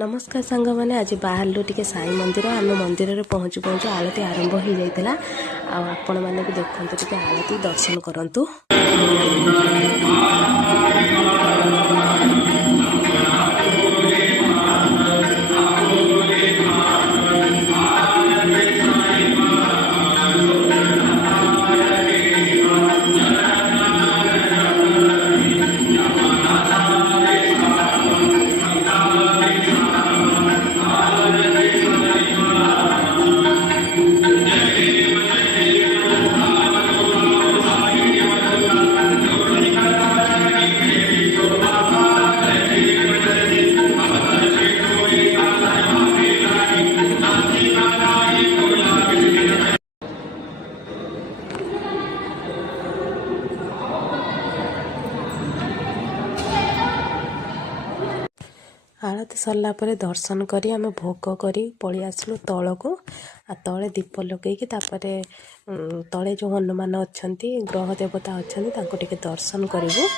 नमस्कार सांग मैंने आज बाहर टिके साई मंदिर आम मंदिर में पहुँचु पहुँचु आलती आरंभ हो जाता आपण मैंने भी देखते टे आलती दर्शन करूँ। आरती सरला पर दर्शन करी आम भोग करी पलि आसलु तलको तले दीप लगेकी तले जो हनुमान अच्छा ग्रह देवता अच्छा टिके दर्शन करूँ।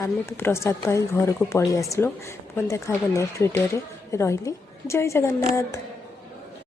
आम भी प्रसाद पाई घर को पलि आसलु। पुणी देखा नेक्स्ट वीडियो रे। रही जय जगन्नाथ।